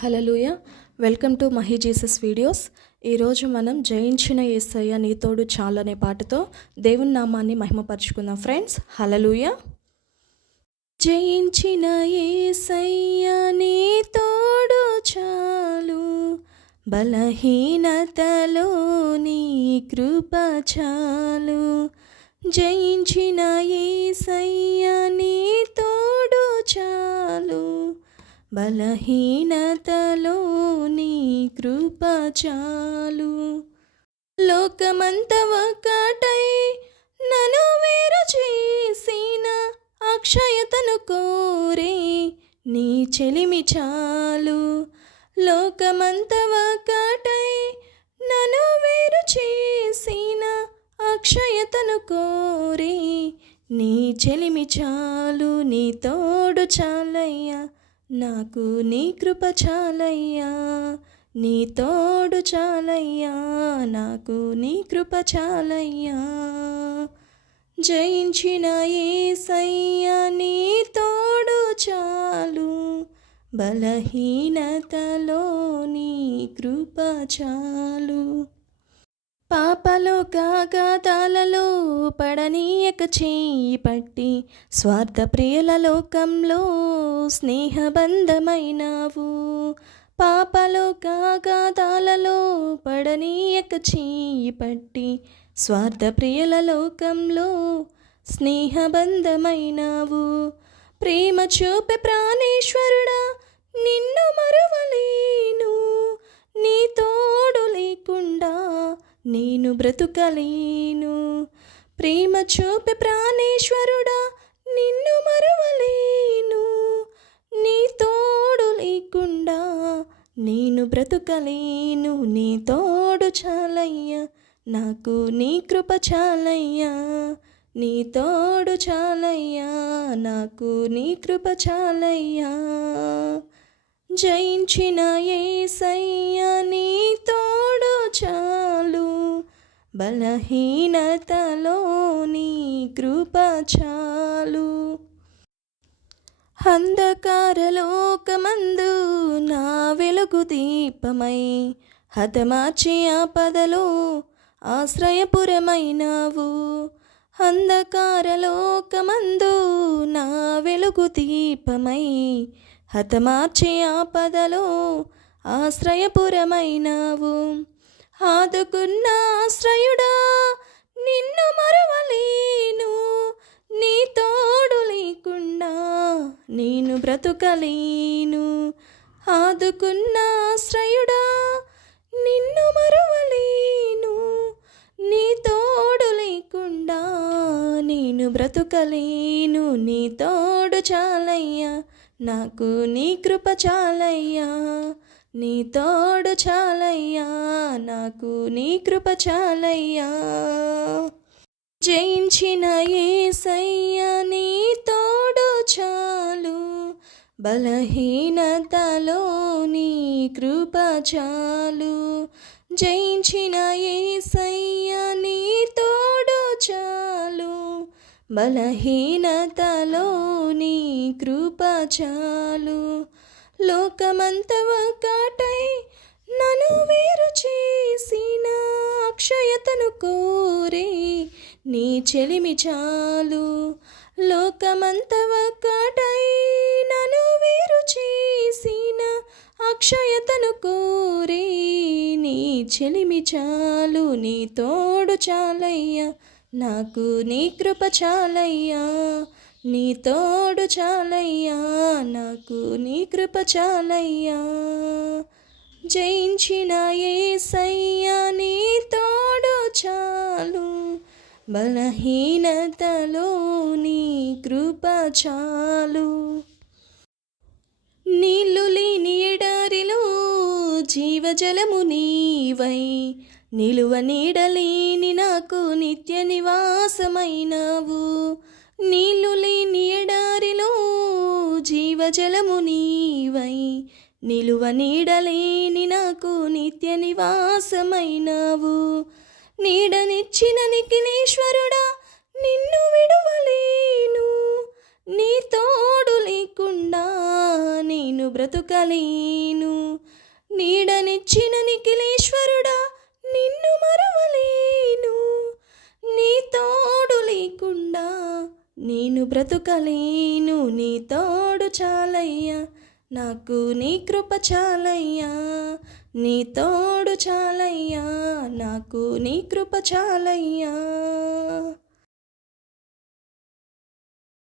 Hallelujah. Welcome to Mahi Jesus videos. ఈరోజు మనం జయించిన యేసయ్య నీ తోడు చాలనే పాటతో దేవుని నామాన్ని మహిమపరుచుకుందాం ఫ్రెండ్స్. హల్లెలూయా. జయించిన యేసయ్య నీ తోడు చాలు, బలహీనతలో నీ కృప చాలు. జయించిన యేసయ్య నీ తోడు చాలు, బలహీనతలో నీ కృప చాలు. లోకమంత ఒకటై నన్ను వేరు చేసిన అక్షయతను కోరే నీ చెలిమి చాలు. లోకమంత ఒకటై నన్ను వేరు చేసిన అక్షయతను కోరే నీ చెలిమి చాలు. నీ తోడు చాలయ్యా, నాకు నీ కృప చాలయ్యా. నీ తోడు చాలయ్యా, నాకు నీ కృప చాలయ్యా. జయించిన యేసయ్య నీ తోడు చాలు, బలహీనతలో నీ కృప చాలు. పాపలోక గాథాలలో పడనీయక చేయి పట్టి స్వార్థ ప్రియుల లోకంలో స్నేహబంధమైనావు. పాపలోక గాథాలలో పడనీయక చేయి పట్టి స్వార్థ ప్రియుల లోకంలో స్నేహబంధమైనావు. ప్రేమ చూపే ప్రాణేశ్వరుడా, నిన్ను మరువలేను. నీ తోడు లేకుండా నేను బ్రతుకలేను. ప్రేమ చూపే ప్రాణేశ్వరుడా, నిన్ను మరువలేను. నీ తోడు లేకుండా నేను బ్రతుకలేను. నీ తోడు చాలయ్యా, నాకు నీ కృప చాలయ్యా. నీ తోడు చాలయ్యా, నాకు నీ కృప చాలయ్యా. జయించిన యేసయ్య నీ తోడు చాలు, బలహీనతలో నీ కృప చాలు. అంధకార లోకమందు నా వెలుగు దీపమై హతమార్చి ఆపదలో ఆశ్రయపురమైనావు. అంధకార లోకమందు నా వెలుగు దీపమై హతమార్చి ఆపదలో ఆశ్రయపురమైనావు. ఆదుకున్న ఆశ్రయుడా, నిన్ను మరువలేను. నీ తోడు లేకుండా నేను బ్రతుకలేను. ఆదుకున్న ఆశ్రయుడా, నిన్ను మరువలేను. నీ తోడు లేకుండా నేను బ్రతుకలేను. నీ తోడు చాలయ్యా, నాకు నీ కృప చాలయ్యా. నీ తోడు చాలయ్యా, నాకు నీ కృప చాలయ్యా. జయించిన యేసయ్య నీ తోడు చాలు, బలహీనతలో నీ కృప చాలు. జయించిన యేసయ్య నీ తోడు చాలు, బలహీనతలో నీ కృప చాలు. లోకమంత ఒకటై నన్ను వేరు చేసిన అక్షయతను కోరే నీ చెలిమి చాలు. లోకమంత ఒకటై నన్ను వేరు చేసిన అక్షయతను కోరే నీ చెలిమి చాలు. నీ తోడు చాలయ్యా, నాకు నీ కృప చాలయ్యా. నీ తోడు చాలయ్యా, నాకు నీ కృప చాలయ్యా. జయించిన యేసయ్య నీ తోడు చాలు, బలహీనతలో నీ కృప చాలు. నీళ్ళు లేని ఎడారిలో జీవజలము నీవై, నిలువ నీడలేని నాకు నిత్య నివాసమైనావు. నీళ్ళు లేని ఎడారిలో జీవజలము నీవై, నిలువ నీడలేని నాకు నిత్య నివాసమైనావు. నీడనిచ్చిన నిఖిలేశ్వరుడా, నిన్ను విడువలేను. నీ తోడు లేకుండా నేను బ్రతుకలేను. నీడనిచ్చిన నిఖిలేశ్వరుడా నిన్ను మరవలేను. నీ తోడు లేకుండా నేను బ్రతుకలేను. నీ తోడు చాలయ్యా, నాకు నీ కృప చాలయ్యా. నీ తోడు చాలయ్యా, నాకు నీ కృప చాలయ్యా.